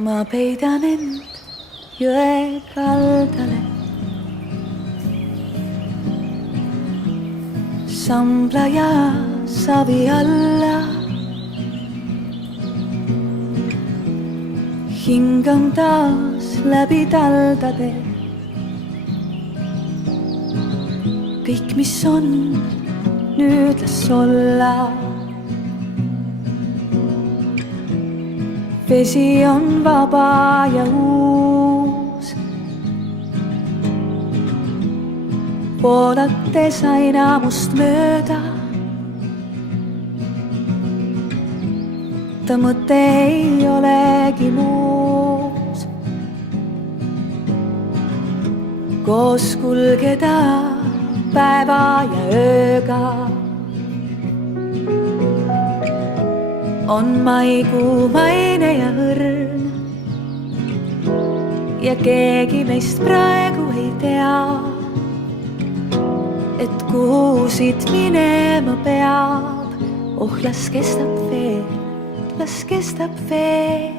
ma peidan end jõe kaldale. Sambla ja savi alla. Hingan taas läbi taldade. Kõik, mis on, nüüd las olla. Vesi on vaba ja uus. Voolates aina must mööda. Ta mõte ei olegi muus. Koos kulgeda päeva ja ööga. On maikuu maine ja õrn. Ja keegi meist praegu ei tea, et kuhu siit minema peab. Oh, las kestab veel, las kestab veel.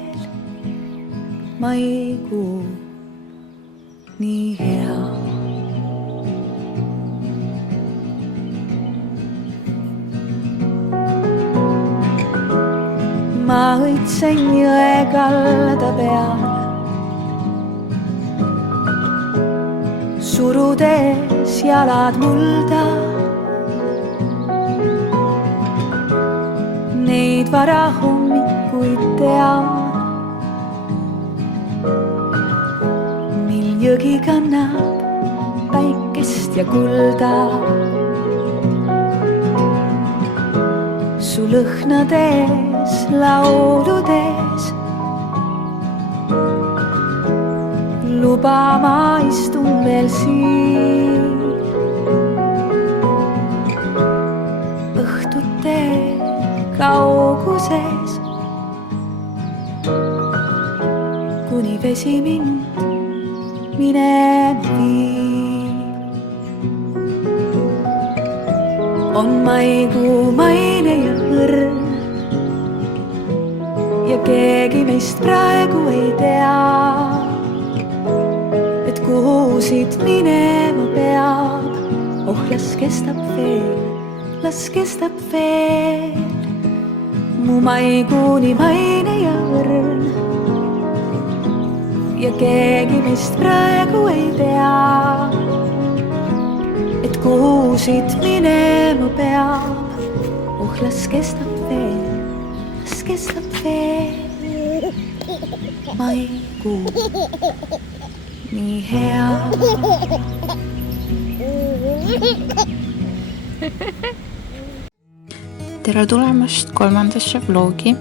Maikuu nii hea. Ma õitsen jõe kalda peal, surudes jalad mulda. Neid varahommikuid tean, mil jõgi kannab päikest ja kulda. Su lõhnades, lauludes luba, ma istun veel siin. Õhtute kauguses, kuni vesi mind minema viib. On maikuu maine ja õrn. Ja keegi meist praegu ei tea, et kuhu siit minema peab. Oh, las kestab veel, las kestab veel. Mu maikuu nii maine ja õrn. Ja keegi meist praegu ei tea, et kuhu siit minema peab. Oh, las kestab veel, las kestab veel. Maikuu nii hea. Tere tulemast 3. vlogi.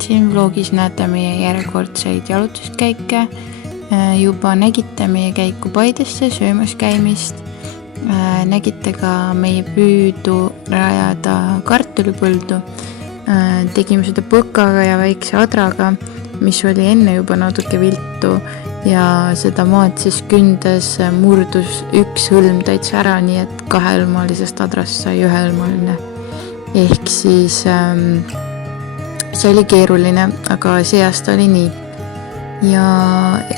Siin vlogis näete meie järjekordseid jalutuskäike. Juba nägite meie käiku Paidesse söömas käimist. Nägite ka meie püüdu rajada kartulipõldu. Tegime seda põkaga ja väikse adraga, mis oli enne juba natuke viltu ja seda maad siis kündes murdus üks hõlm täitsa ära, nii et 2-hõlmalisest adrast sai 1-hõlmaline. Ehk siis see oli keeruline, aga see aasta oli nii. Ja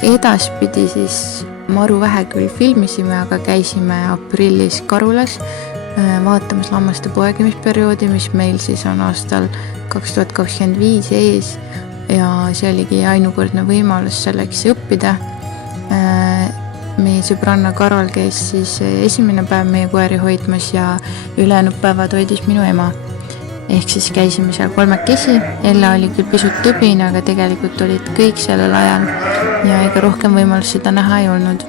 edaspidi siis maru vähe küll filmisime, aga käisime aprillis Karulas vaatamas lammaste poegimisperioodi, mis meil siis on aastal 2025 ees ja see oligi ainukordne võimalus selleks õppida. Meie sõbranna Karol käis siis esimene päev meie koeri hoidmas ja ülejäänud päevad hoidis minu ema. Ehk siis käisime seal 3. Ella oli küll pisut tõbine, aga tegelikult olid kõik sellel ajal ja ega rohkem võimalus seda näha ei olnud.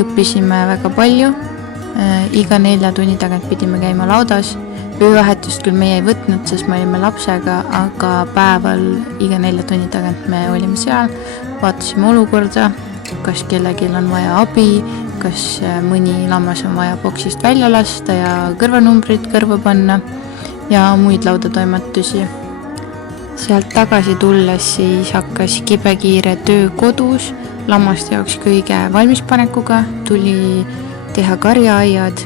Õppisime väga palju. Iga 4 tunni tagant pidime käima laudas. Öövahetust küll meie ei võtnud, sest me olime lapsega, aga päeval iga 4 tunni tagant me olime seal. Vaatasime olukorda, kas kellelgi on vaja abi, kas mõni lammas on vaja boksist välja lasta ja kõrvanumbrid kõrva panna ja muid laudatoimetusi. Sealt tagasi tulles siis hakkas kibekiire töö kodus. Lammaste jaoks kõige valmispanekuga tuli teha karjaaiad,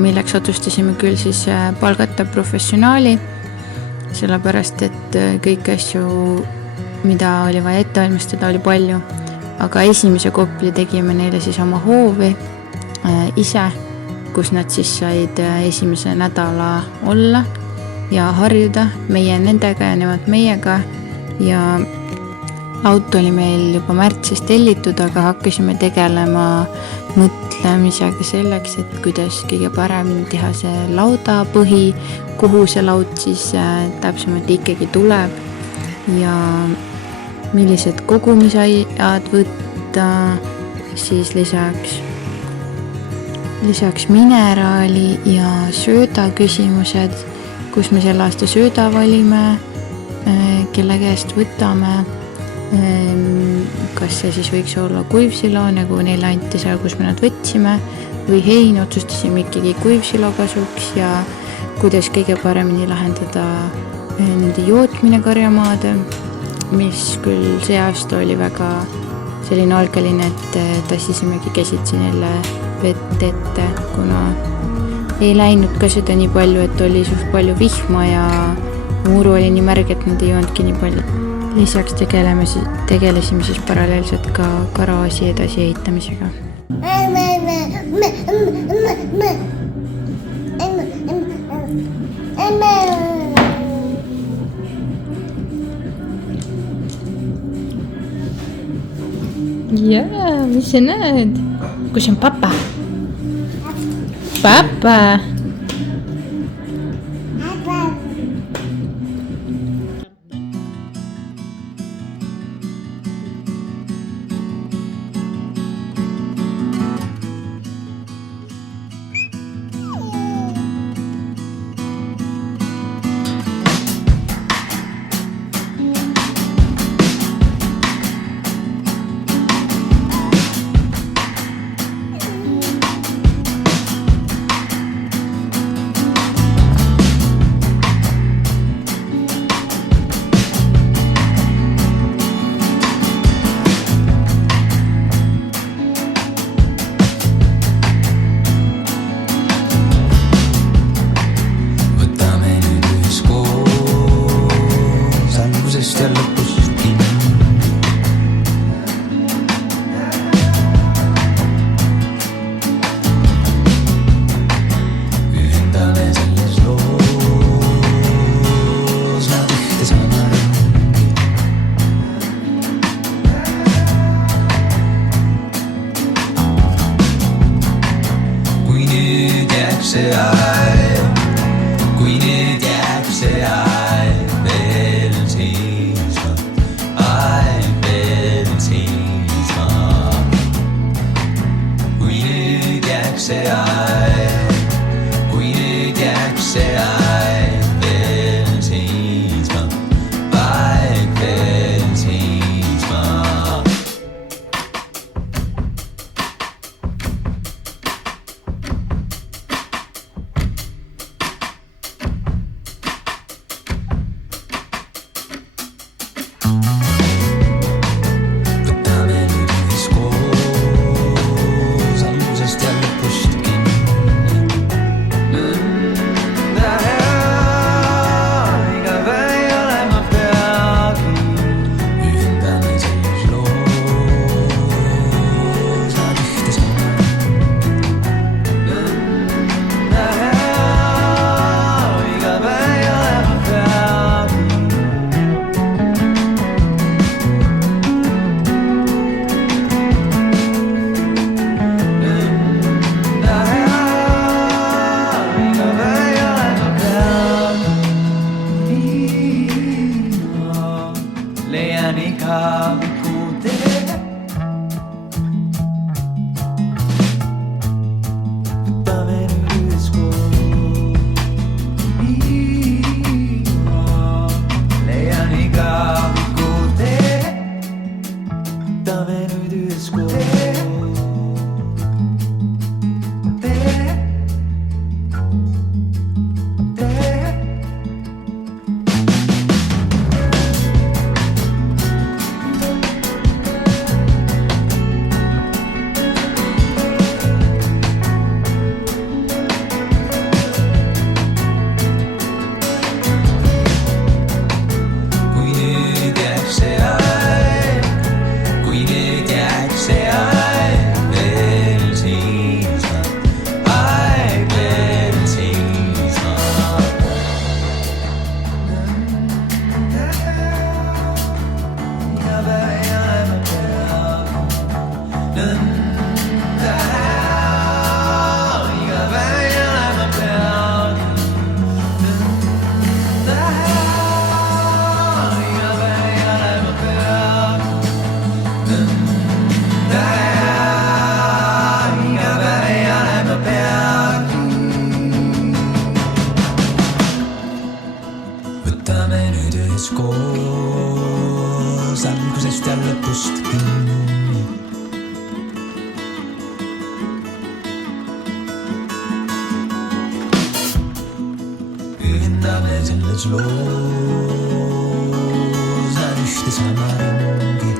milleks otsustasime küll siis palgata professionaali, sellepärast et kõiki asju mida oli vaja ette valmistada, oli palju. Aga esimese kopli tegime neile siis oma hoovi ise, kus nad siis said esimese nädala olla ja harjuda, meie nendega ja nemad meiega. Ja auto oli meil juba märtsis tellitud, aga hakkasime tegelema mõtlemisega selleks, et kuidas kõige paremini teha see laudapõhi, kuhu see laud siis täpsemalt ikkagi tuleb ja millised kogumisaiad võtta, siis lisaks mineraali ja sööda küsimused, kus me selle aasta sööda valime, kelle käest võtame, kas see siis võiks olla kuivsilo, nagu neile anti seal, kus me nad võtsime, või hein, otsustasime ikkagi kuivsilo kasuks ja kuidas kõige paremini lahendada nende jootmine karjamaade, mis küll see aasta oli väga selline algeline, et tassisimegi käsitsi neile vett ette, kuna ei läinud ka seda nii palju, et oli suht palju vihma ja muru oli nii märg, et nad ei joonudki nii palju. Lisaks tegelesime siis paralleelselt ka garaaži edasi ehitamisega. Jaa, mis sa näed? Kus on papa? Papa! Kui nüüd jääb see aeg veel seisma, kui nüüd jääb see aeg veel seisma, aeg veel seisma. Võtame nüüd üheskoos algusest ja lõpust kinni. koos algusest ja lõpust kinni. Ühendame selles loos nad ühte sama ringi.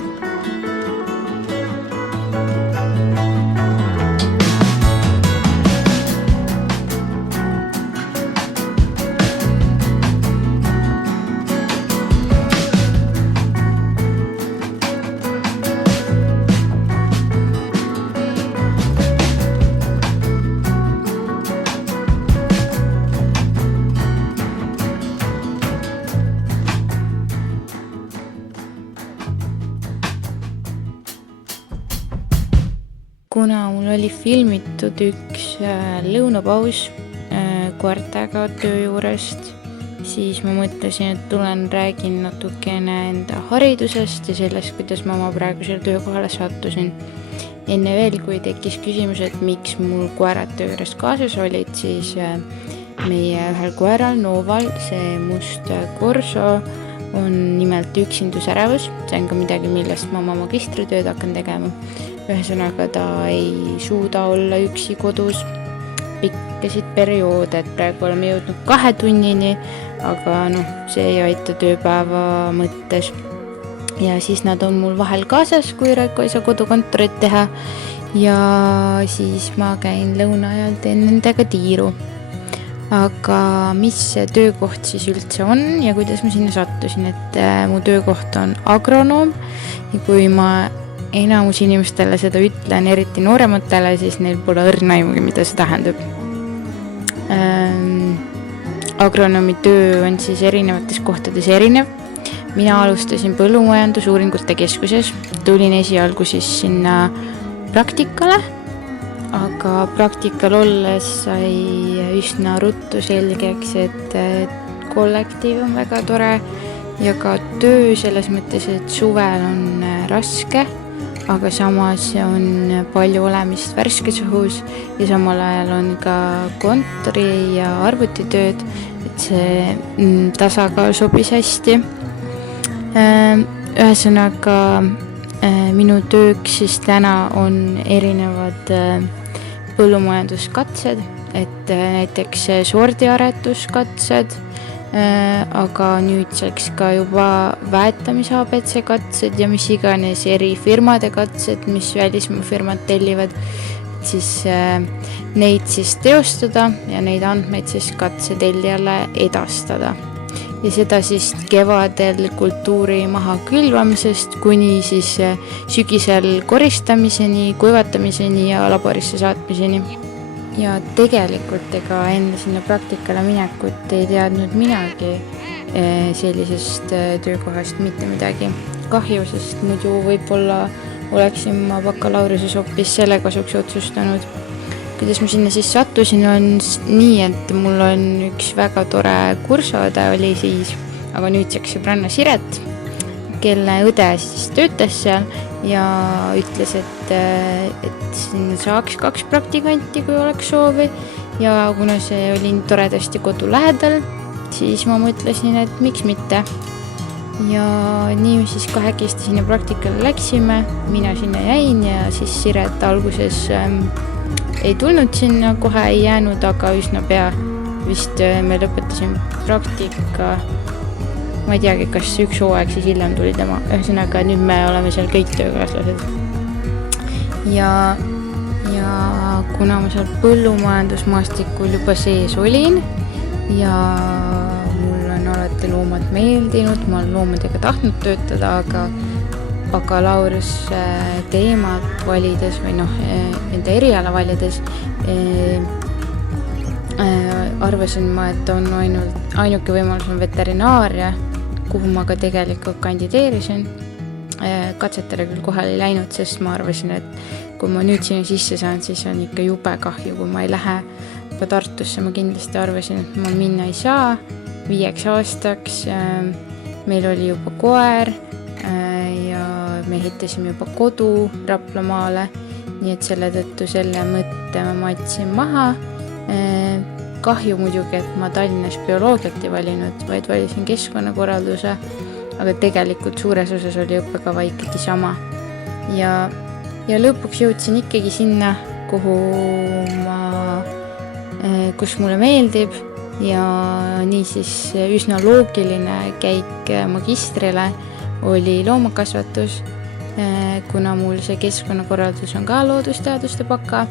Kuna mul oli filmitud üks lõunapaus koertega töö juurest, siis ma mõtlesin, et tulen räägin natukene enda haridusest ja sellest, kuidas ma oma praegusele töökohale sattusin. Enne veel, kui tekkis küsimus, et miks mul koerad töö juures kaasas olid, siis meie ühel koeral, Noval, see must korso, on nimelt üksindusärevus. See on ka midagi, millest ma oma magistritööd hakkan tegema. Ühesõnaga ta ei suuda olla üksi kodus pikkasid perioode, et praegu oleme jõudnud 2 tunnini, aga see ei aita tööpäeva mõttes. Ja siis nad on mul vahel kaasas, kui Raiko ei saa kodukontorit teha ja siis ma käin lõuna ajal, teen nendega tiiru. Aga mis see töökoht siis üldse on ja kuidas ma sinna sattusin, et mu töökoht on agronoom ja kui ma enamus inimestele seda ütlen, eriti noorematele, siis neil pole õrna aimugi, mida see tähendab. Agronoomi töö on siis erinevates kohtades erinev. Mina alustasin Põllumajandusuuringute Keskuses, tulin esialgu siis sinna praktikale, aga praktikal olles sai üsna ruttu selgeks, et kollektiiv on väga tore ja ka töö selles mõttes, et suvel on raske, aga samas on palju olemist värskes õhus ja samal ajal on ka kontori ja arvutitööd, et see tasakaal sobis hästi. Ühesõnaga minu tööks siis täna on erinevad põllumajanduskatsed, et näiteks sordiaretuskatsed, aga nüüdseks ka juba väetamise ABC katsed ja mis iganes eri firmade katsed, mis välismaa firmad tellivad, siis neid siis teostada ja neid andmeid siis katsetellijale edastada. Ja seda siis kevadel kultuuri maha külvamisest kuni siis sügisel koristamiseni, kuivatamiseni ja laborisse saatmiseni. Ja tegelikult ega enne sinna praktikale minekut ei teadnud minagi sellisest töökohast mitte midagi. Kahju, sest muidu võib-olla oleksin ma bakalaureuse hoopis selle kasuks otsustanud. Kuidas ma sinna siis sattusin, on nii, et mul on üks väga tore kursuõde oli siis, aga nüüdseks sõbranna Siret, kelle õde siis töötas seal ja ütles, et sinna saaks 2 praktikanti, kui oleks soovi. Ja kuna see oli toredasti kodu lähedal, siis ma mõtlesin, et miks mitte. Ja nii me siis 2 sinna praktikale läksime, mina sinna jäin ja siis Siret alguses ei tulnud sinna, kohe ei jäänud, aga üsna pea vist me lõpetasime praktika. Ma ei teagi, kas 1 hooaeg siis hiljem tuli tema. Ühesõnaga, nüüd me oleme seal kõik töökaaslased. Ja kuna ma seal põllumajandusmaastikul juba sees olin ja mul on alati loomad meeldinud, ma olen loomadega tahtnud töötada, aga bakalaureuse teemad valides või enda eriala valides arvasin ma, et on ainuke võimalus on veterinaaria, kuhu ma ka tegelikult kandideerisin. Katsetele küll kohal ei läinud, sest ma arvasin, et kui ma nüüd sinna sisse saan, siis on ikka jube kahju, kui ma ei lähe. Aga Tartusse ma kindlasti arvasin, et ma minna ei saa 5 aastaks. Meil oli juba koer ja me ehitasime juba kodu Raplamaale, nii et selle tõttu selle mõtte ma matsin maha. kahju muidugi, et ma Tallinnas bioloogiat ei valinud, vaid valisin keskkonnakorralduse, aga tegelikult suures osas oli õppekava ikkagi sama. Ja lõpuks jõudsin ikkagi sinna, kus mulle meeldib ja niisiis üsna loogiline käik magistrile oli loomakasvatus, kuna mul see keskkonnakorraldus on ka loodusteaduste baka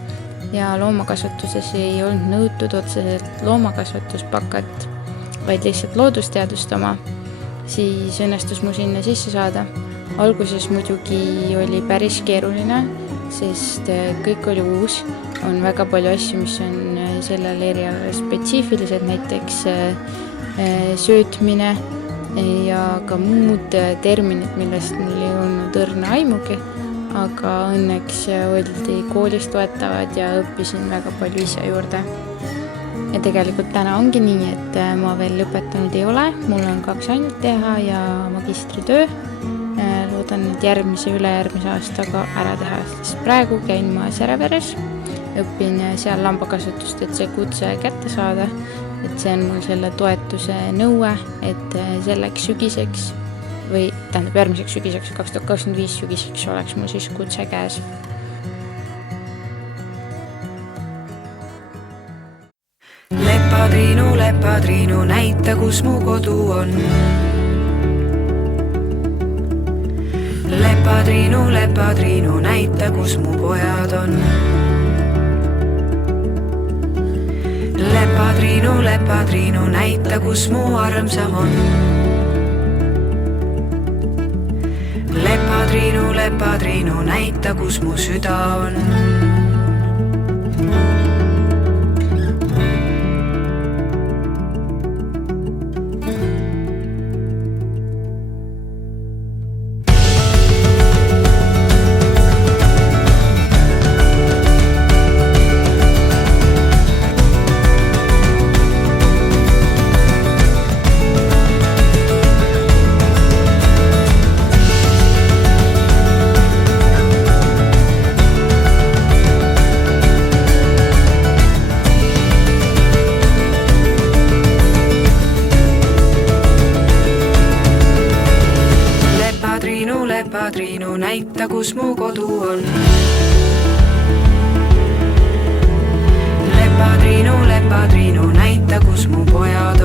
ja loomakasvatuses ei olnud nõutud otseselt loomakasvatusbakat, vaid lihtsalt loodusteadust oma, siis õnnestus mu sinna sisse saada. Alguses muidugi oli päris keeruline, sest kõik oli uus, on väga palju asju, mis on sellel erialal spetsiifilised, näiteks söötmine ja ka muud terminid, millest mul ei olnud õrna aimugi, aga õnneks oldi koolis toetavad ja õppisin väga palju ise juurde. Ja tegelikult täna ongi nii, et ma veel lõpetanud ei ole, mul on 2 ainet teha ja magistritöö. Loodan nüüd järgmise ülejärgmise aastaga ära teha, sest praegu käin ma Säreveres, õpin seal lambakasvatust, et see kutse kätte saada, et see on mul selle toetuse nõue, et selleks sügiseks või tähendab järgmiseks sügiseks, 2025 sügiseks oleks mul siis kutse käes. Lepa, Triinu, näita, kus mu kodu on. Lepa, Triinu, näita, kus mu pojad on. Lepa, Triinu, näita, kus mu armsam on. Lepa, Triinu, näita, kus mu süda on. Lepa, Triinu, näita, kus mu kodu on. Lepa, Triinu, näita, kus mu pojad on.